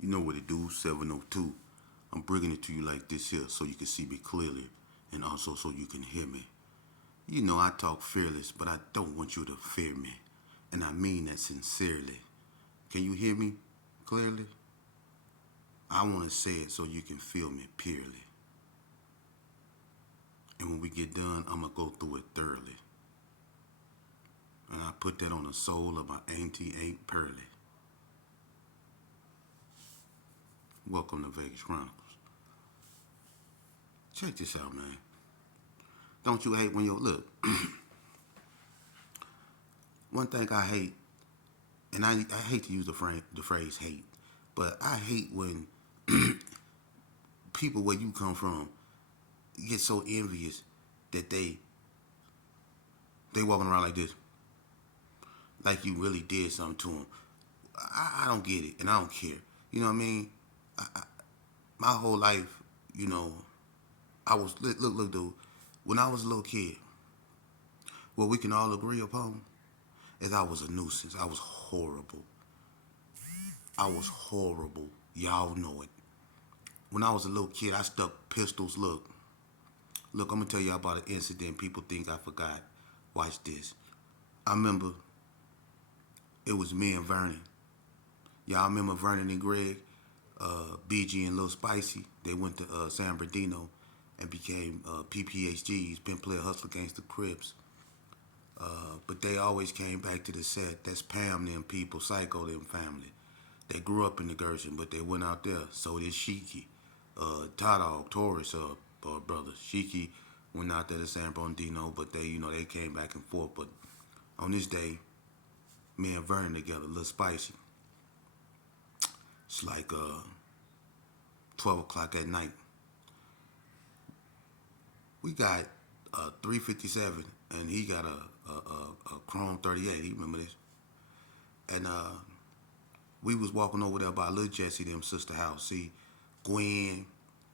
You know what it do, 702. I'm bringing it to you like this here so you can see me clearly and also so you can hear me. You know I talk fearless, but I don't want you to fear me. And I mean that sincerely. Can you hear me clearly? I want to say it so you can feel me purely. And when we get done, I'm going to go through it thoroughly. And I put that on the soul of my auntie Aunt Pearly. Welcome to Vegas Chronicles. Check this out, man. Don't you hate when you look? One thing I hate, and I hate to use the phrase hate, but I hate when people where you come from get so envious that they walking around like this, like you really did something to them. I don't get it, and I don't care. You know what I mean? My whole life, you know, I was look, dude. When I was a little kid, what we can all agree upon is I was a nuisance. I was horrible. I was horrible. Y'all know it. When I was a little kid, I stuck pistols. Look, I'm gonna tell y'all about an incident. People think I forgot. Watch this. I remember it was me and Vernon. Y'all remember Vernon and Greg, BG and Lil Spicy? They went to San Bernardino and became PPHGs, Pimp Player Hustler Gangsta Crips. But they always came back to the set. That's Pam, them people, Psycho, them family. They grew up in the Gershon, but they went out there. So did Shiki, Tadog, Taurus, brothers. Shiki went out there to San Bernardino, but they came back and forth. But on this day, me and Vernon together, a little spicy. It's like 12 o'clock at night. We got a 357, and he got a Chrome 38. He remember this? And we was walking over there by Lil Jessie, them sister house. See, Gwen,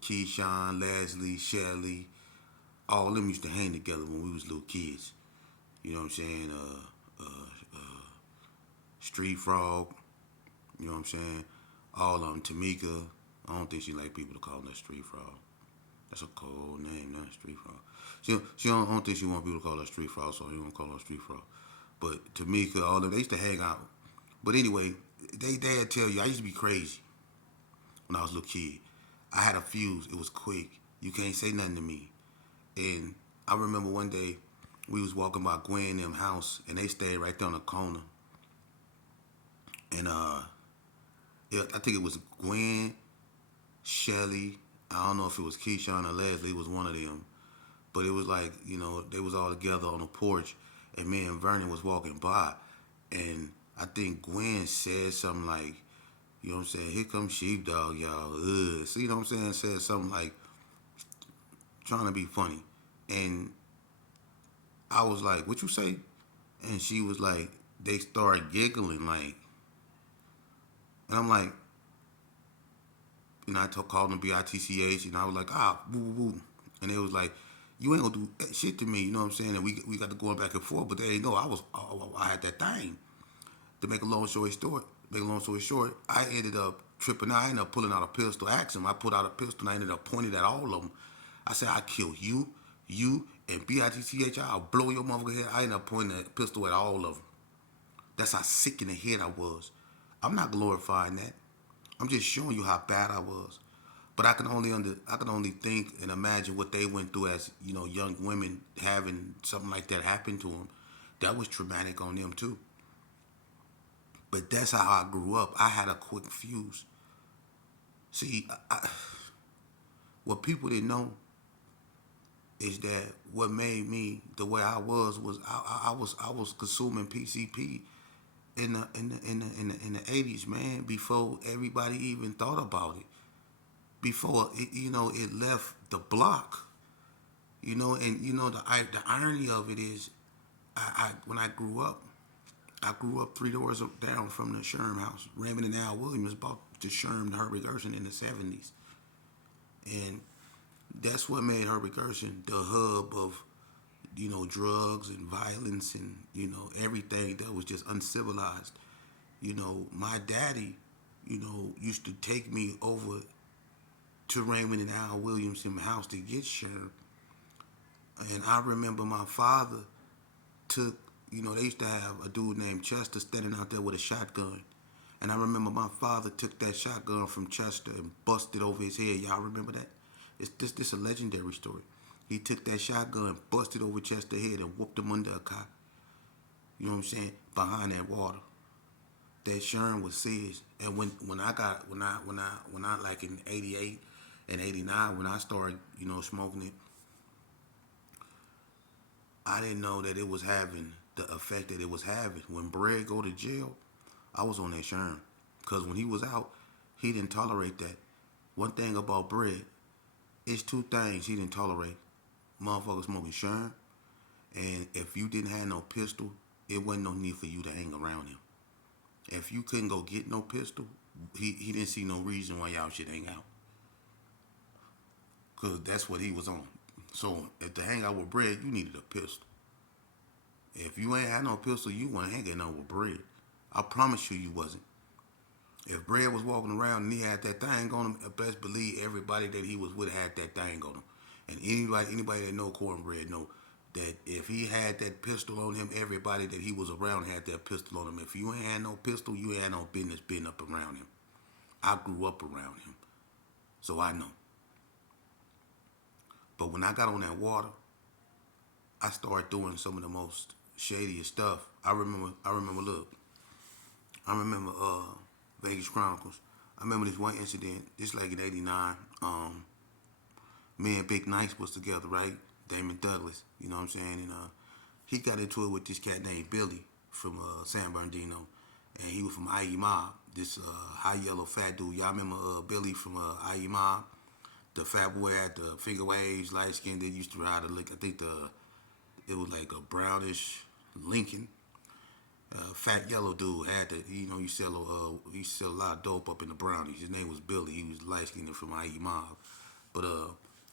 Keyshawn, Leslie, Shelly, all of them used to hang together when we was little kids. You know what I'm saying? Street Frog. You know what I'm saying? All of them. Tamika. I don't think she like people to call her Street Frog. That's a cold name, not Street Frog. I don't think she want people to call her Street Frog, so he won't call her Street Frog. But Tamika, all of them, they used to hang out. But anyway, they'd tell you, I used to be crazy when I was a little kid. I had a fuse. It was quick. You can't say nothing to me. And I remember one day we was walking by Gwen and them house, and they stayed right there on the corner. And I think it was Gwen, Shelly. I don't know if it was Keyshawn or Leslie. It was one of them. But it was like, they was all together on the porch, and me and Vernon was walking by, and I think Gwen said something like, you know what I'm saying, here comes Sheepdog, y'all. Ugh. See, you know what I'm saying? Said something like, trying to be funny. And I was like, what you say? And she was like, they started giggling, like, and I'm like, called them BITCH, and I was like, woo, woo. And they was like, you ain't gonna do shit to me, you know what I'm saying? And we got to going back and forth, but they ain't know I had that thing. To make a long story short, I ended up tripping out. I ended up pulling out a pistol. I asked him. I pulled out a pistol and I ended up pointing at all of them. I said, I kill you, and BITCH. I'll blow your motherfucker head. I ended up pointing a pistol at all of them. That's how sick in the head I was. I'm not glorifying that. I'm just showing you how bad I was. But I can only think and imagine what they went through as young women having something like that happen to them. That was traumatic on them too. But that's how I grew up. I had a quick fuse. See, what people didn't know is that what made me the way I was I was consuming PCP in the 80s, man. Before everybody even thought about it. Before it left the block. And the irony of it is, I when I grew up 3 doors down from the Sherm house. Raymond and Al Williams bought the Sherm to Herbie Gershon in the 70s. And that's what made Herbie Gershon the hub of, drugs and violence and, everything that was just uncivilized. My daddy used to take me over to Raymond and Al Williamson house to get sherm. And I remember my father took, they used to have a dude named Chester standing out there with a shotgun. And I remember my father took that shotgun from Chester and busted over his head. Y'all remember that? It's this a legendary story. He took that shotgun, busted over Chester's head, and whooped him under a cot. You know what I'm saying? Behind that water. That Sherm was serious. And when I like in '88 and '89 when I started smoking it, I didn't know that it was having the effect that it was having. When Brad go to jail, I was on that Sherm, cause when he was out, he didn't tolerate that. One thing about Brad, it's two things he didn't tolerate: motherfuckers smoking Sherm, and if you didn't have no pistol, it wasn't no need for you to hang around him. If you couldn't go get no pistol, he didn't see no reason why y'all should hang out. Cause that's what he was on. So if to hang out with Bread, you needed a pistol. If you ain't had no pistol, you weren't hanging out with Bread. I promise you, you wasn't. If Bread was walking around and he had that thing on him, best believe everybody that he was with had that thing on him. And anybody that know Cornbread know that if he had that pistol on him, everybody that he was around had that pistol on him. If you ain't had no pistol, you ain't had no business being up around him. I grew up around him, so I know. But when I got on that water, I started doing some of the most shadiest stuff. Look, I remember Vegas Chronicles. I remember this one incident, this like in '89. Me and Big Nice was together, right? Damon Douglas, you know what I'm saying? And he got into it with this cat named Billy from San Bernardino. And he was from IE Mob, this high yellow fat dude. Y'all remember Billy from IE Mob? The fat boy had the finger waves, light skin that used to ride a lick. I think it was like a brownish Lincoln. Fat yellow dude had the he sell a lot of dope up in the brownies. His name was Billy. He was light skinned from IE Mob. But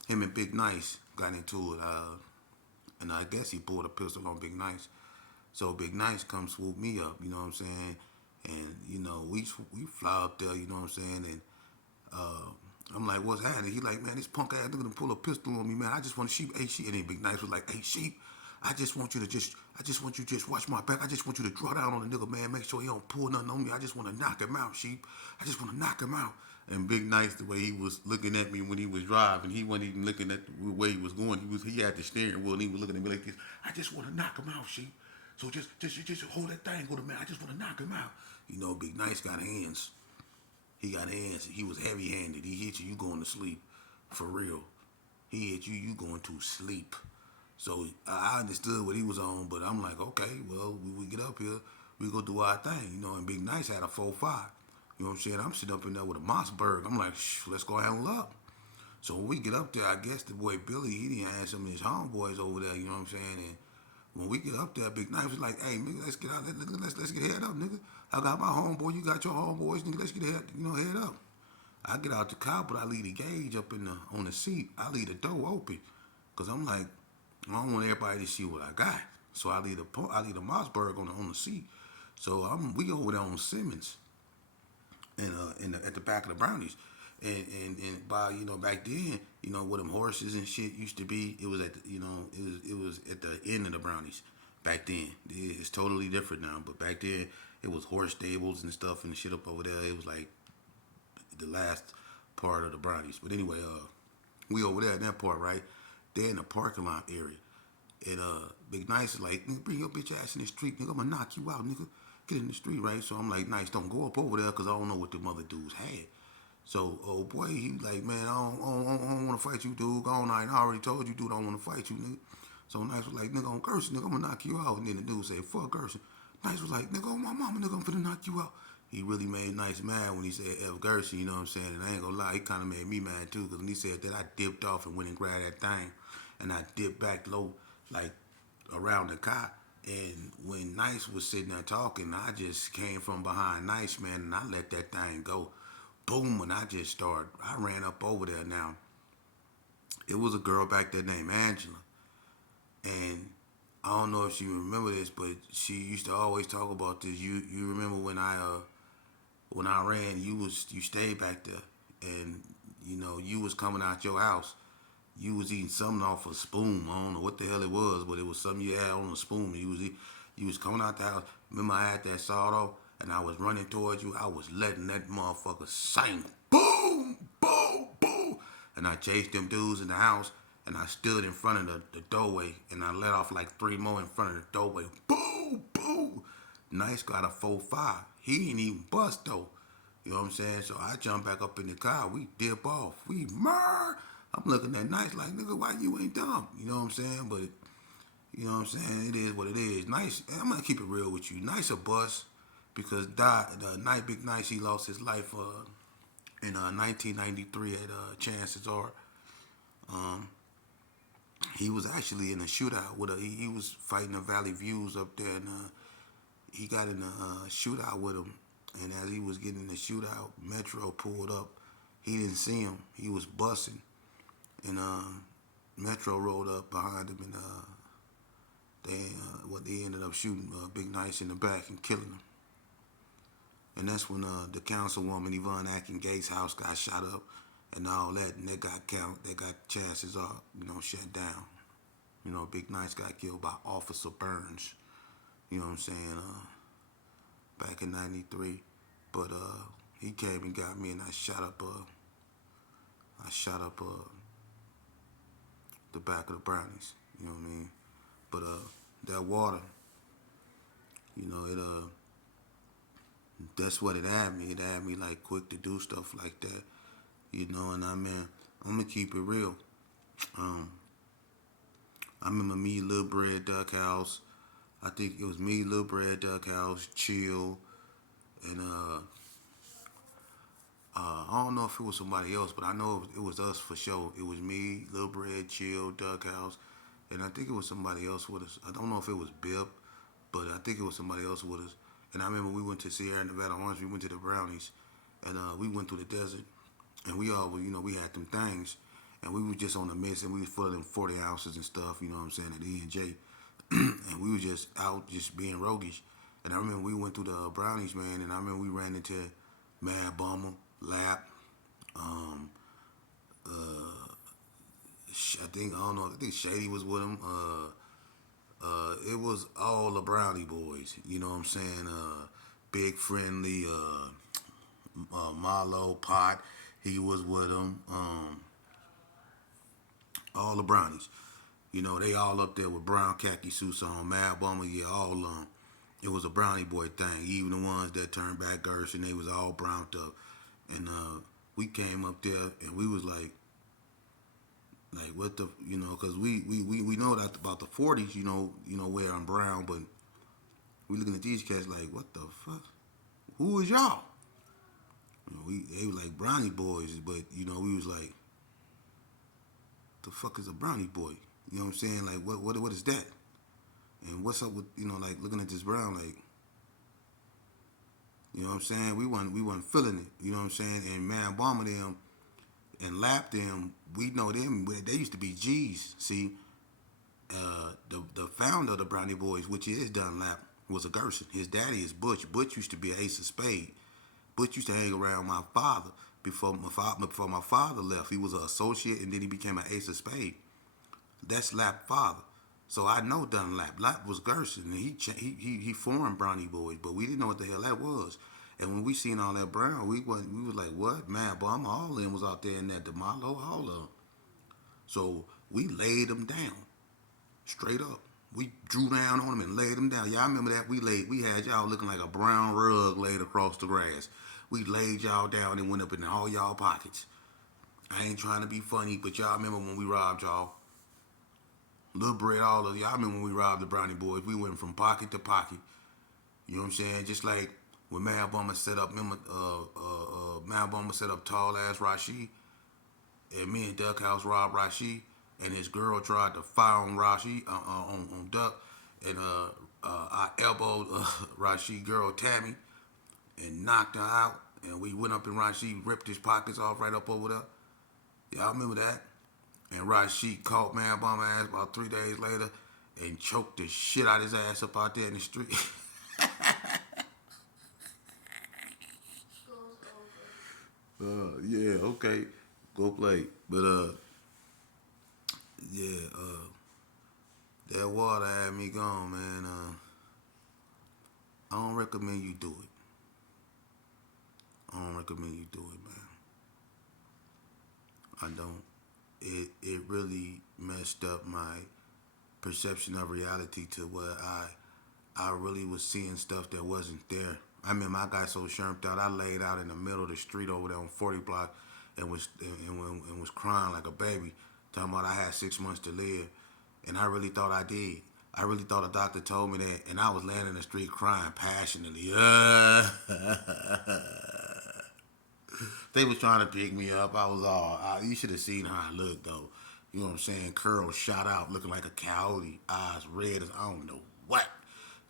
him and Big Nice got into it, and I guess he pulled a pistol on Big Nice. So Big Nice come swoop me up, you know what I'm saying? And we fly up there, you know what I'm saying? And I'm like, what's happening? He like, man, this punk ass nigga pull a pistol on me, man. I just want to sheep. Hey, sheep. And then Big Nice was like, hey, sheep. I just want you to just watch my back. I just want you to draw down on the nigga, man. Make sure he don't pull nothing on me. I just want to knock him out, sheep. I just want to knock him out. And Big Nice, the way he was looking at me when he was driving, he wasn't even looking at the way he was going. He had the steering wheel and he was looking at me like this. I just want to knock him out, sheep. So just hold that thing, go to man. I just want to knock him out. Big Nice got hands. He got hands. He was heavy handed. He hit you, you going to sleep. For real. He hit you, you going to sleep. So I understood what he was on, but I'm like, okay, well, we get up here, we go do our thing, and Big Nice had a 4.5. You know what I'm saying? I'm sitting up in there with a Mossberg. I'm like, let's go handle up. So when we get up there, I guess the boy Billy, he didn't have some of his homeboys over there, you know what I'm saying? And when we get up there, Big Knife was like, hey, nigga, let's get out. Let's get head up, nigga. I got my homeboy, you got your homeboys, nigga. Let's get head up. I get out the car, but I leave the gauge up on the seat. I leave the door open, cause I'm like, I don't want everybody to see what I got. So I leave the Mossberg on the seat. So we over there on Simmons, and at the back of the Brownies. And by back then where them horses and shit used to be, it was at it was at the end of the Brownies back then. It's totally different now, but back then it was horse stables and stuff and shit up over there. It was like the last part of the Brownies. But anyway, we over there in that part, right? They're in the parking lot area. And Big Nice is like, nigga, bring your bitch ass in the street, nigga. I'm gonna knock you out, nigga. Get in the street, right? So I'm like, Nice, don't go up over there because I don't know what the other dudes had. So, old boy, he like, man, I don't want to fight you, dude. Go on, I already told you, dude, I don't want to fight you, nigga. So Nice was like, nigga, I'm cursing, nigga, I'm gonna knock you out. And then the dude said, fuck cursing. Nice was like, nigga, oh my mama, nigga, I'm finna knock you out. He really made Nice mad when he said F. Gershon, you know what I'm saying? And I ain't gonna lie, he kind of made me mad too, because when he said that, I dipped off and went and grabbed that thing. And I dipped back low, like around the car. And when Nice was sitting there talking, I just came from behind Nice, man, and I let that thing go. Boom, and I ran up over there now. It was a girl back there named Angela. And I don't know if you remember this, but she used to always talk about this. You remember when when I ran, you stayed back there, and you was coming out your house. You was eating something off a spoon. I don't know what the hell it was, but it was something you had on a spoon. You was coming out the house. Remember, I had that sawed off, and I was running towards you. I was letting that motherfucker sing, boom, boom, boom, and I chased them dudes in the house, and I stood in front of the doorway, and I let off like three more in front of the doorway, boom, boom. Nice got a 4-5. He ain't even bust though. You know what I'm saying? So I jump back up in the car. We dip off. We murr. I'm looking at Nice like, nigga, why you ain't dumb? You know what I'm saying? But, you know what I'm saying? It is what it is. Nice, I'm going to keep it real with you. Nice a bust because the night Big Nice, he lost his life in 1993 at Chances Are. Um, he was actually in a shootout with he was fighting the Valley Views up there, and he got in a shootout with him. And as he was getting in the shootout, Metro pulled up. He didn't see him. He was busting. And Metro rolled up behind him, and they ended up shooting Big Nice in the back and killing him. And that's when the councilwoman Yvonne Akin Gates' house got shot up, and all that, and they got Chances Are, shut down. Big Nice got killed by Officer Burns. You know what I'm saying? Back in '93, but he came and got me, and I shot up the back of the brownies. You know what I mean? But that water, it that's what it had me. It had me like quick to do stuff like that. And I mean, I'm gonna keep it real. Um, I remember me, Lil Bread, Duck House. I think it was me, Lil Bread, Duck House, Chill, and I don't know if it was somebody else, but I know it was us for sure. It was me, Lil Bread, Chill, Duck House, and I think it was somebody else with us. I don't know if it was Bip, but I think it was somebody else with us. And I remember we went to Sierra Nevada Orange. We went to the Brownies, and we went through the desert, and we all, we had them things, and we were just on the mix, and we was full of them 40 ounces and stuff. You know what I'm saying, at E&J, and we were just out, just being roguish. And I remember we went through the Brownies, man, and I remember we ran into Mad Bummer, Lap, um, I don't know, I think Shady was with him. It was all the Brownie boys. You know what I'm saying? Big Friendly, Marlo, Pot, he was with him. All the Brownies. They all up there with brown khaki suits on. Mad Bummer, yeah, all of them. It was a Brownie boy thing. Even the ones that turned back Gershon, they was all browned up. And we came up there and we was like what the, because we know that about the 40s, where I'm brown, but we looking at these cats like, what the fuck? Who is y'all? They were like Brownie boys, but we was like, the fuck is a Brownie boy? You know what I'm saying? Like what is that? And what's up with like looking at this brown like, you know what I'm saying? We wasn't feeling it. You know what I'm saying? And man, Bomber them and Lap them, we know them. They used to be G's. See, the founder of the Brownie Boys, which is Dunlap, was a Gerson. His daddy is Butch. Butch used to be an ace of spade. Butch used to hang around my father before my father left. He was an associate, and then he became an ace of spade. That's Lap father. So I know Dunlap. Lap was Gerson, and he formed Brownie Boys, but we didn't know what the hell that was. And when we seen all that brown, we was like, what? Man, Bomber, all of them was out there in that DeMarlo, all of them. So we laid them down. Straight up. We drew down on them and laid them down. Y'all remember that? We had y'all looking like a brown rug laid across the grass. We laid y'all down and went up in all y'all pockets. I ain't trying to be funny, but y'all remember when we robbed y'all? Little Bread, all of y'all remember when we robbed the Brownie Boys? We went from pocket to pocket. You know what I'm saying? Just like when Mad Bummer set up, remember, Mad Bummer set up tall ass Rashid, and me and Duck House robbed Rashid, and his girl tried to fire on Rashid on Duck, and I elbowed Rashid girl Tammy and knocked her out, and we went up in Rashid, ripped his pockets off right up over there. Y'all remember that? And Rashid caught Man Bomber ass about 3 days later and choked the shit out of his ass up out there in the street. Yeah, okay. Go play. But yeah, that water had me gone, man. I don't recommend you do it. I don't recommend you do it, man. I don't. It really messed up my perception of reality to where I really was seeing stuff that wasn't there. I remember I got so shermed out. I laid out in the middle of the street over there on 40 block and was crying like a baby, talking about I had 6 months to live, and I really thought I did. I really thought a doctor told me that, and I was laying in the street crying passionately. They was trying to pick me up. I was all, you should have seen how I looked though. You know what I'm saying? Curls shot out, looking like a coyote. Eyes red as I don't know what.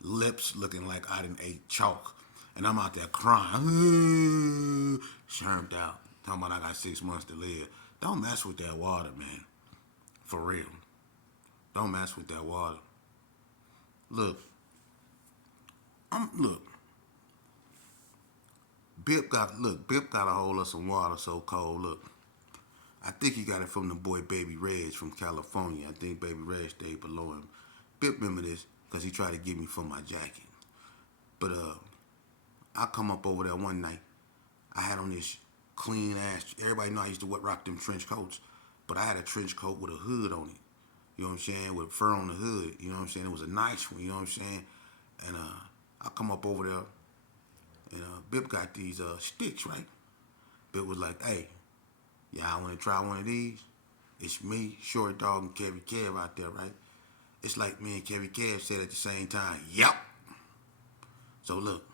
Lips looking like I didn't ate chalk. And I'm out there crying. Shermed out. Talking about I got 6 months to live. Don't mess with that water, man. For real. Don't mess with that water. Look, look. Bip got a hold of some water so cold. Look, I think he got it from the boy Baby Reg from California. I think Baby Reg stayed below him. Bip remember this because he tried to get me for my jacket. But I come up over there one night. I had on this clean ass. Everybody know I used to rock them trench coats, but I had a trench coat with a hood on it. You know what I'm saying? With fur on the hood. You know what I'm saying? It was a nice one. You know what I'm saying? And I come up over there, and Bip got these sticks, right? Bip was like, "Hey, y'all want to try one of these? It's me, Short Dog, and Kevy Kev out there, right? It's like me and Kevy Kev said at the same time, yep. So look,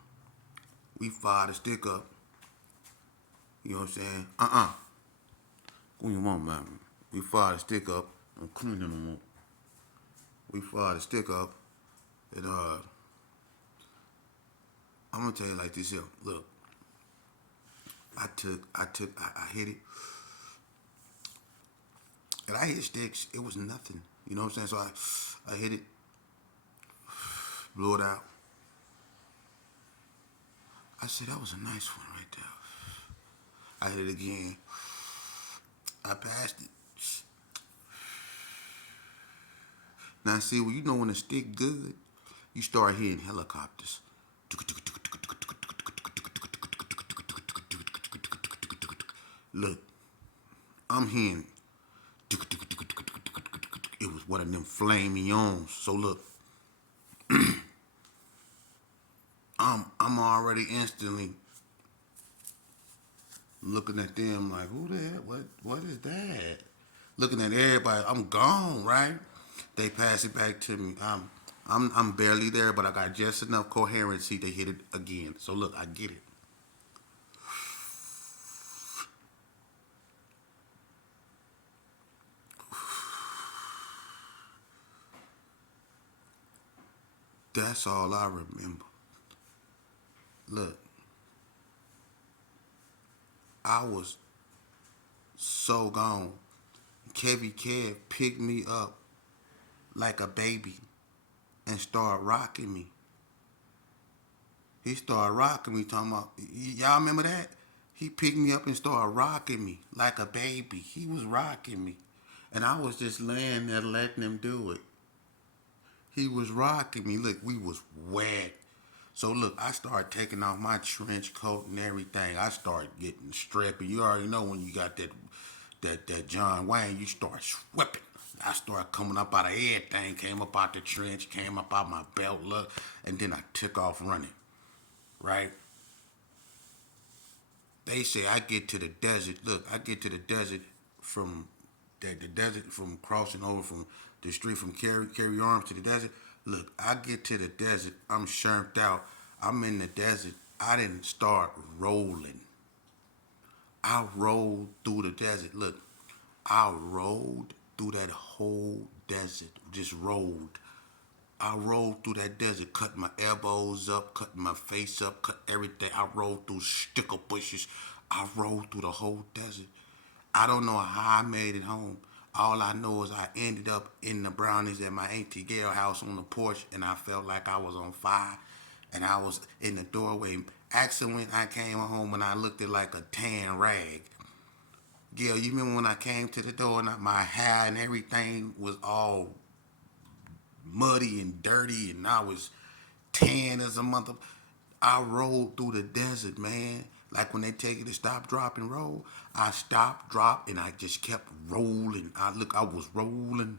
we fired a stick up. You know what I'm saying? Who you want, man? We fired a stick up. I'm cleaning them up. We fired a stick up, and I'm gonna tell you like this here. Look, I hit it, and I hit sticks. It was nothing. You know what I'm saying? So I hit it, blew it out. I said that was a nice one right there. I hit it again. I passed it. Now see, well, you know when a stick good, you start hearing helicopters. Look, I'm hearing. It was one of them flaming ons. So look, I'm already instantly looking at them like, who the hell? What is that? Looking at everybody, I'm gone, right? They pass it back to me. I'm barely there, but I got just enough coherency to hit it again. So look, I get it. That's all I remember. Look, I was so gone. Kevy Kev picked me up like a baby and started rocking me. He started rocking me, talking about, y'all remember that? He picked me up and started rocking me like a baby. He was rocking me. And I was just laying there letting him do it. He was rocking me. Look, we was wet. So look, I started taking off my trench coat and everything. I started getting stripping. You already know when you got that John Wayne, you start sweeping. I started coming up out of everything, came up out the trench, came up out my belt, look, and then I took off running. Right? They say I get to the desert. Look, I get to the desert from the desert from crossing over from the street from Carry Arms to the desert. Look, I get to the desert. I'm shermed out. I'm in the desert. I didn't start rolling. I rolled through the desert. Look, I rolled through that whole desert. Just rolled. I rolled through that desert, cut my elbows up, cut my face up, cut everything. I rolled through sticker bushes. I rolled through the whole desert. I don't know how I made it home. All I know is I ended up in the brownies at my Auntie Gail house on the porch, and I felt like I was on fire. And I was in the doorway Accident I came home and I looked at like a tan rag. Yeah, you remember when I came to the door and my hair and everything was all muddy and dirty and I was tan as a mother. I rolled through the desert, man. Like when they take you to stop, drop, and roll, I stopped, dropped, and I just kept rolling. I was rolling,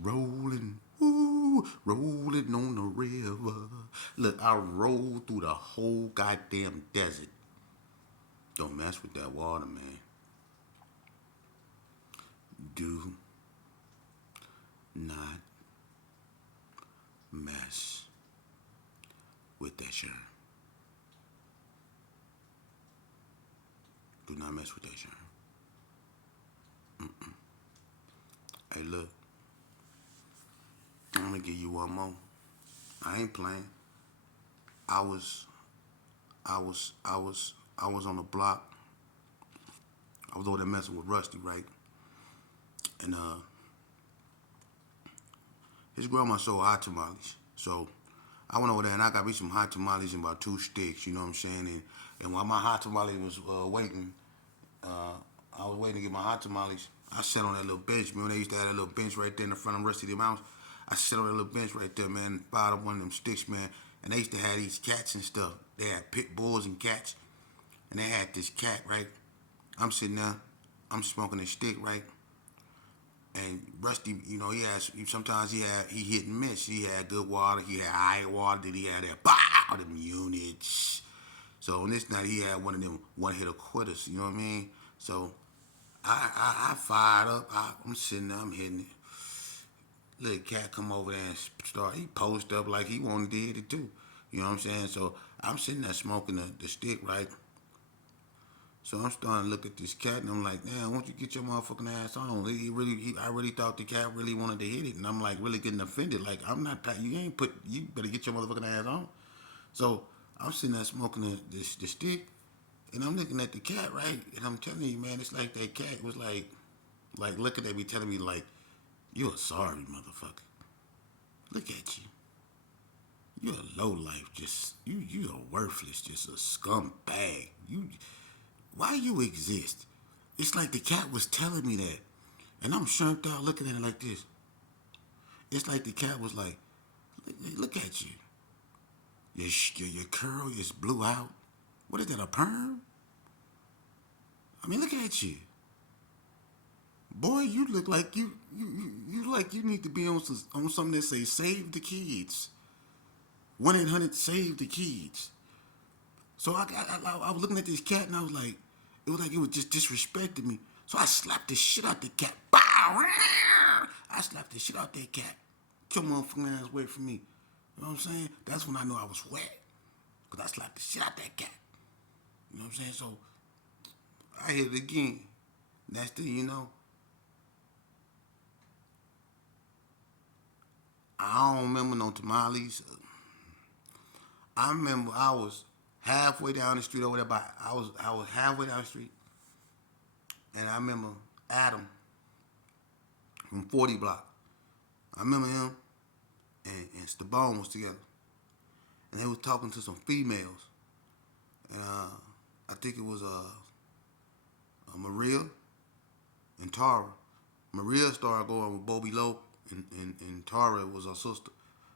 rolling, ooh, rolling on the river. Look, I rolled through the whole goddamn desert. Don't mess with that water, man. Do not mess with that sherm. Do not mess with that sherm. Hey, look, I'm gonna give you one more. I ain't playing. I was, I was on the block. I was over there messing with Rusty, right? And his grandma sold hot tamales. So I went over there and I got me some hot tamales and about two sticks. You know what I'm saying? And while my hot tamale was waiting, uh, I was waiting to get my hot tamales. I sat on that little bench. Remember they used to have that little bench right there in the front of Rusty the Mouse? I sat on that little bench right there, man, fired up one of them sticks, man. And they used to have these cats and stuff. They had pit bulls and cats. And they had this cat, right? I'm sitting there, I'm smoking a stick, right? And Rusty, you know, he has sometimes he hit and miss. He had good water, he had high water, then he had that bow them units. So on this night he had one of them one hitter quitters, you know what I mean? So I fired up. I'm sitting there, I'm hitting it. Little cat come over there and start. He posed up like he wanted to hit it too. You know what I'm saying? So I'm sitting there smoking the stick, right? So I'm starting to look at this cat and I'm like, damn, won't you get your motherfucking ass on? I really thought the cat really wanted to hit it, and I'm like really getting offended. Like I'm not, you better get your motherfucking ass on. So I'm sitting there smoking the stick, and I'm looking at the cat, right? And I'm telling you, man, it's like that cat was like looking at me, telling me like, you're a sorry motherfucker. Look at you. You're a low life, just you are worthless, just a scumbag. Why you exist? It's like the cat was telling me that. And I'm shrimped out looking at it like this. It's like the cat was like, look at you. Your curl is blew out. What is that, a perm? I mean, look at you. Boy, you look like you like you need to be on something that say save the kids. 1-800 save the kids. So I was looking at this cat and I was like, it was just disrespecting me. So I slapped the shit out the cat. Bow! I slapped the shit out that cat. Come on, motherfucking ass away from me. You know what I'm saying? That's when I knew I was wet. Because I slapped the shit out that cat. You know what I'm saying? So I hit it again. Next thing you know, I don't remember no tamales. I remember I was halfway down the street over there I was halfway down the street, and I remember Adam from 40 Block. I remember him and Stabone was together, and they was talking to some females, and I think it was Maria and Tara. Maria started going with Bobby Lope, and Tara was her sister.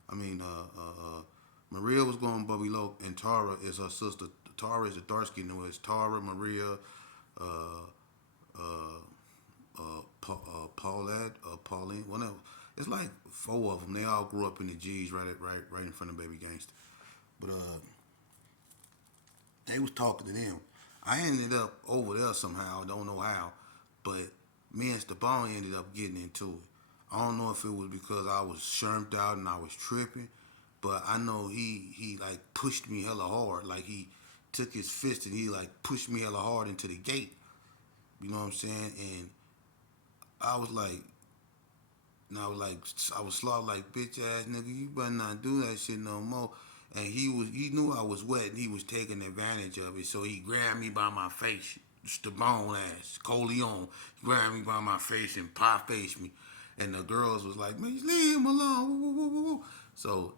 I mean, Maria was going with Bobby Lope, and Tara is her sister. Tara is the dark skin. It's Tara, Maria, uh, uh, Paulette, Pauline, whatever. It's like four of them. They all grew up in the G's right in front of Baby Gangster. But they was talking to them. I ended up over there somehow. I don't know how, but me and Stabone ended up getting into it. I don't know if it was because I was shermed out and I was tripping, but I know he like pushed me hella hard. Like he took his fist and he like pushed me hella hard into the gate. You know what I'm saying? And I was like, and I was slaughtered like bitch ass nigga. You better not do that shit no more. And he knew I was wet and he was taking advantage of it. So he grabbed me by my face, Stabone ass, Coleon. He grabbed me by my face and pie faced me. And the girls was like, man, leave him alone. Woo, woo, woo, woo. So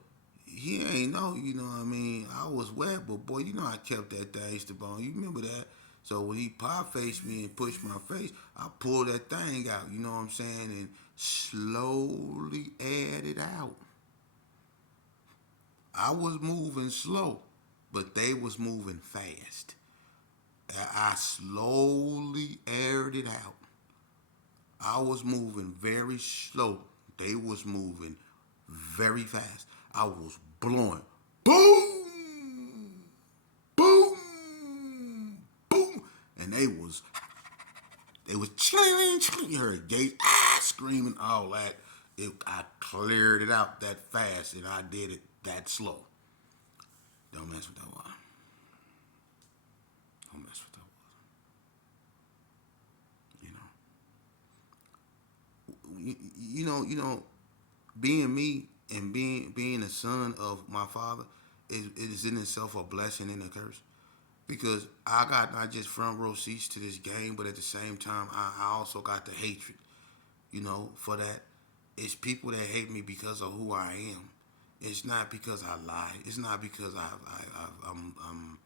he ain't know, you know what I mean? I was wet, but boy, you know I kept that thing to bone. You remember that? So when he pop faced me and pushed my face, I pulled that thing out, you know what I'm saying? And slowly aired it out. I was moving slow, but they was moving fast. I slowly aired it out. I was moving very slow. They was moving very fast. I was blowing. Boom! Boom! Boom! And they was chilling, chilling. You heard gates screaming, all that. I cleared it out that fast, and I did it that slow. Don't mess with that water. Don't mess with that water. You know, being me and being a son of my father is in itself a blessing and a curse. Because I got not just front row seats to this game, but at the same time, I also got the hatred, for that. It's people that hate me because of who I am. It's not because I lie. It's not because I'm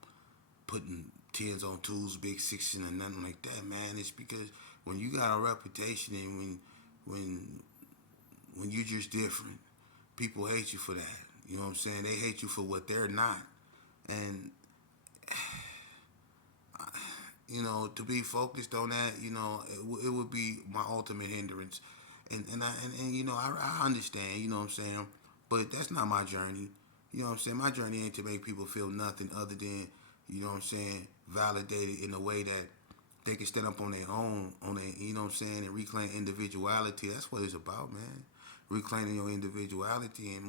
putting tens on twos, big sixes, and nothing like that, man. It's because when you got a reputation and when when you just different, people hate you for that. You know what I'm saying? They hate you for what they're not, and to be focused on that, it would be my ultimate hindrance. And I understand, you know what I'm saying? But that's not my journey. You know what I'm saying? My journey ain't to make people feel nothing other than, you know what I'm saying, validated in a way that they can stand up on their own, you know what I'm saying, and reclaim individuality. That's what it's about, man. Reclaiming your individuality and